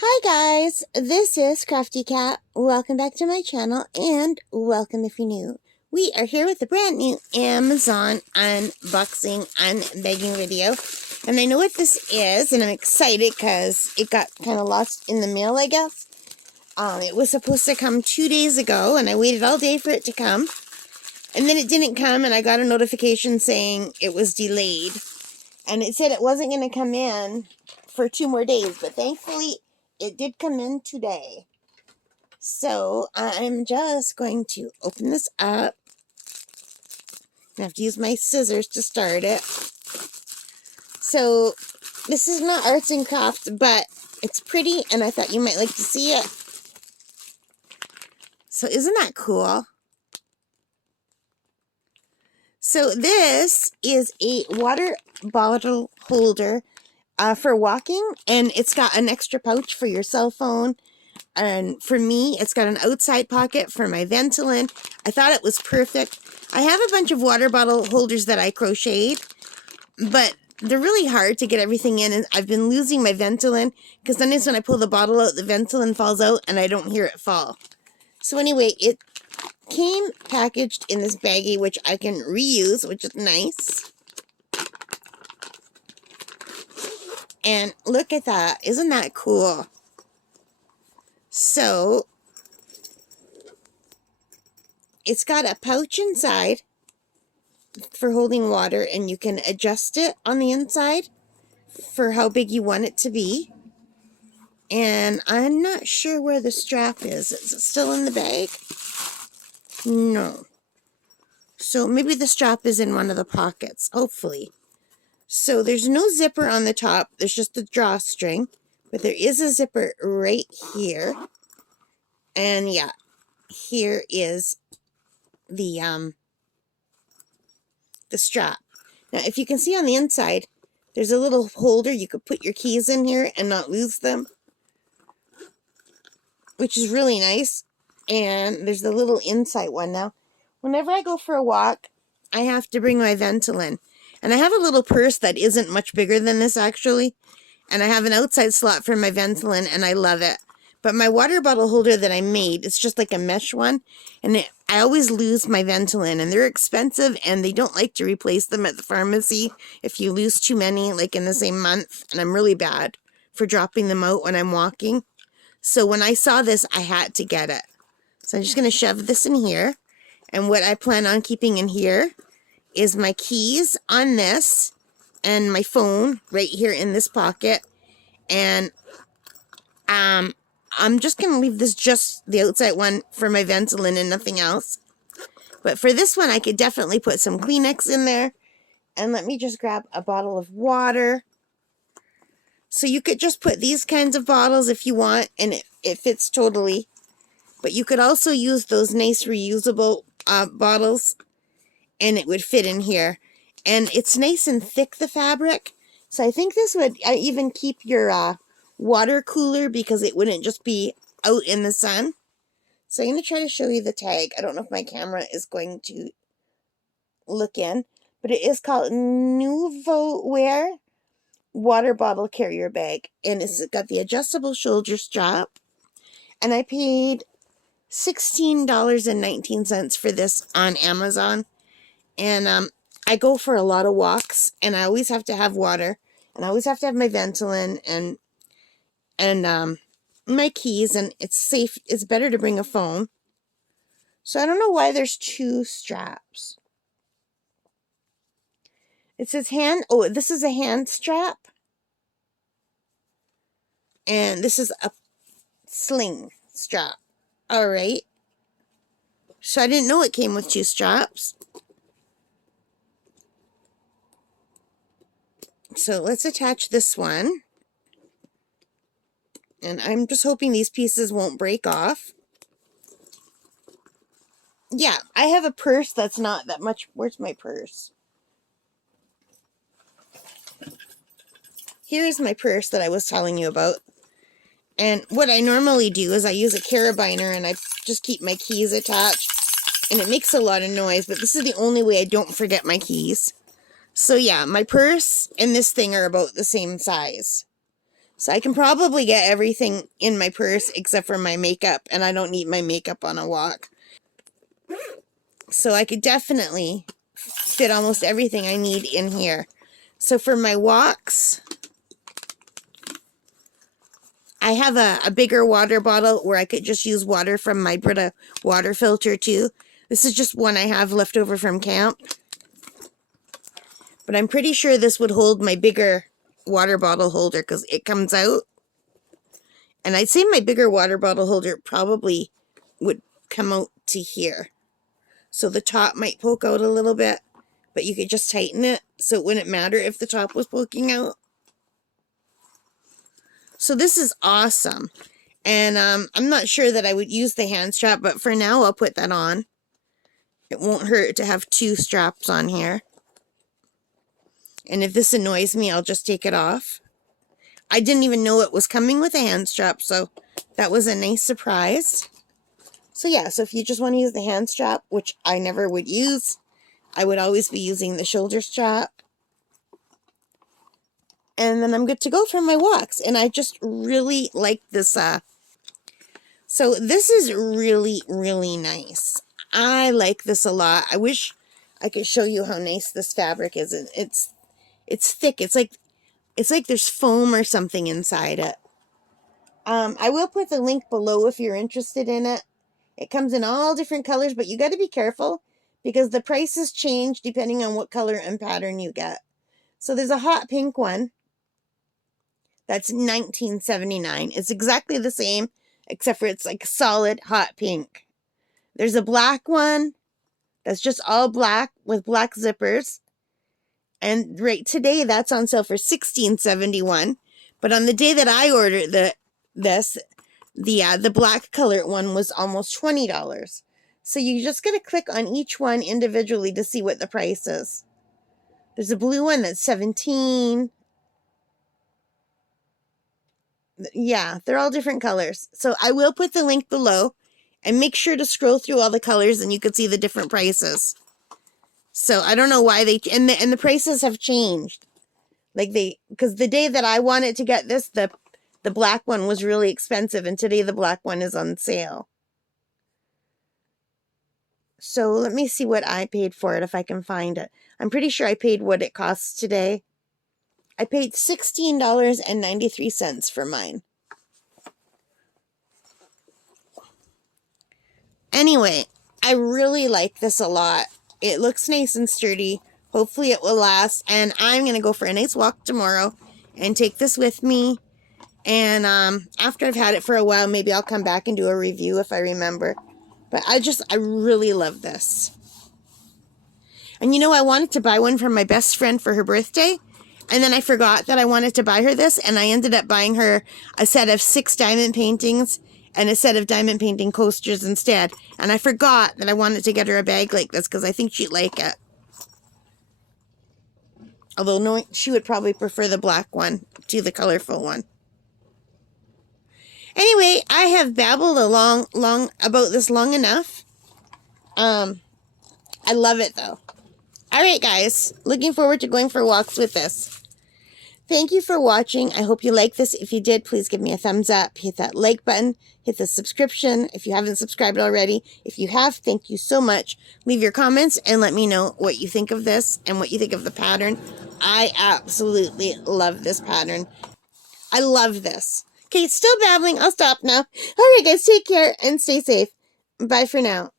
Hi guys, this is Crafty Cat. Welcome back to my channel and welcome if you're new. We are here with a brand new Amazon unboxing, unbagging video. And I know what this is and I'm excited because it got kind of lost in the mail, I guess. It was supposed to come 2 days ago and I waited all day for it to come. And then it didn't come and I got a notification saying it was delayed. And it said it wasn't going to come in for 2 more days, but thankfully it did come in today. So I'm just going to open this up. I have to use my scissors to start it. So this is not arts and crafts, but it's pretty and I thought you might like to see it. So isn't that cool? So this is a water bottle holder for walking, and it's got an extra pouch for your cell phone. And for me, it's got an outside pocket for my Ventolin. I thought it was perfect. I have a bunch of water bottle holders that I crocheted, but they're really hard to get everything in, and I've been losing my Ventolin, because sometimes when I pull the bottle out, the Ventolin falls out, and I don't hear it fall. So anyway, it came packaged in this baggie, which I can reuse, which is nice. And look at that. Isn't that cool? So, it's got a pouch inside for holding water, and you can adjust it on the inside for how big you want it to be. And I'm not sure where the strap is. Is it still in the bag? No. So maybe the strap is in one of the pockets, hopefully. So there's no zipper on the top. There's just a drawstring. But there is a zipper right here. And yeah, here is the strap. Now, if you can see on the inside, there's a little holder. You could put your keys in here and not lose them, which is really nice. And there's the little inside one. Now, whenever I go for a walk, I have to bring my Ventolin. And I have a little purse that isn't much bigger than this, actually. And I have an outside slot for my Ventolin, and I love it. But my water bottle holder that I made, it's just like a mesh one. And I always lose my Ventolin, and they're expensive, and they don't like to replace them at the pharmacy if you lose too many, like in the same month. And I'm really bad for dropping them out when I'm walking. So when I saw this, I had to get it. So I'm just going to shove this in here. And what I plan on keeping in here is my keys on this and my phone right here in this pocket. And I'm just going to leave this just the outside one for my Ventolin and nothing else. But for this one, I could definitely put some Kleenex in there. And let me just grab a bottle of water. So you could just put these kinds of bottles if you want, and it fits totally. But you could also use those nice reusable bottles, and it would fit in here. And it's nice and thick, the fabric. So I think this would even keep your water cooler, because it wouldn't just be out in the sun. So I'm going to try to show you the tag. I don't know if my camera is going to look in, but it is called Nouveau Wear Water Bottle Carrier Bag. And it's got the adjustable shoulder strap. And I paid $16.19 for this on Amazon. And I go for a lot of walks, and I always have to have water, and I always have to have my Ventolin and my keys, and it's safe. It's better to bring a phone. So I don't know why there's 2 straps. It says this is a hand strap, and this is a sling strap. All right. So I didn't know it came with 2 straps. So let's attach this one. And I'm just hoping these pieces won't break off. Yeah, I have a purse that's not that much. Where's my purse? Here's my purse that I was telling you about. And what I normally do is I use a carabiner, and I just keep my keys attached. And it makes a lot of noise, but this is the only way I don't forget my keys. So yeah, my purse and this thing are about the same size. So I can probably get everything in my purse except for my makeup, and I don't need my makeup on a walk. So I could definitely fit almost everything I need in here. So for my walks, I have a bigger water bottle where I could just use water from my Brita water filter too. This is just one I have left over from camp. But I'm pretty sure this would hold my bigger water bottle holder because it comes out. And I'd say my bigger water bottle holder probably would come out to here. So the top might poke out a little bit, but you could just tighten it so it wouldn't matter if the top was poking out. So this is awesome. And I'm not sure that I would use the hand strap, but for now I'll put that on. It won't hurt to have two straps on here. And if this annoys me, I'll just take it off. I didn't even know it was coming with a hand strap, so that was a nice surprise. So yeah, so if you just want to use the hand strap, which I never would use, I would always be using the shoulder strap. And then I'm good to go for my walks. And I just really like this. So this is really, really nice. I like this a lot. I wish I could show you how nice this fabric is. It's thick. It's like there's foam or something inside it. I will put the link below if you're interested in it. It comes in all different colors, but you got to be careful because the prices change depending on what color and pattern you get. So there's a hot pink one. That's $19.79. It's exactly the same, except for it's like solid hot pink. There's a black one that's just all black with black zippers. And right today, that's on sale for $16.71. But on the day that I ordered the black colored one was almost $20. So you just got to click on each one individually to see what the price is. There's a blue one that's $17. Yeah, they're all different colors. So I will put the link below and make sure to scroll through all the colors and you can see the different prices. So I don't know why and the prices have changed. Because the day that I wanted to get this, the black one was really expensive, and today the black one is on sale. So let me see what I paid for it if I can find it. I'm pretty sure I paid what it costs today. I paid $16.93 for mine. Anyway, I really like this a lot. It looks nice and sturdy. Hopefully it will last. And I'm going to go for a nice walk tomorrow and take this with me. And after I've had it for a while, maybe I'll come back and do a review if I remember. But I really love this. And you know, I wanted to buy one for my best friend for her birthday. And then I forgot that I wanted to buy her this. And I ended up buying her a set of 6 diamond paintings and a set of diamond painting coasters instead. And I forgot that I wanted to get her a bag like this because I think she'd like it. Although no, she would probably prefer the black one to the colorful one. Anyway, I have babbled long about this long enough. I love it though. All right, guys. Looking forward to going for walks with this. Thank you for watching. I hope you like this. If you did, please give me a thumbs up. Hit that like button. Hit the subscription if you haven't subscribed already. If you have, thank you so much. Leave your comments and let me know what you think of this and what you think of the pattern. I absolutely love this pattern. I love this. Okay, still babbling. I'll stop now. All right, guys. Take care and stay safe. Bye for now.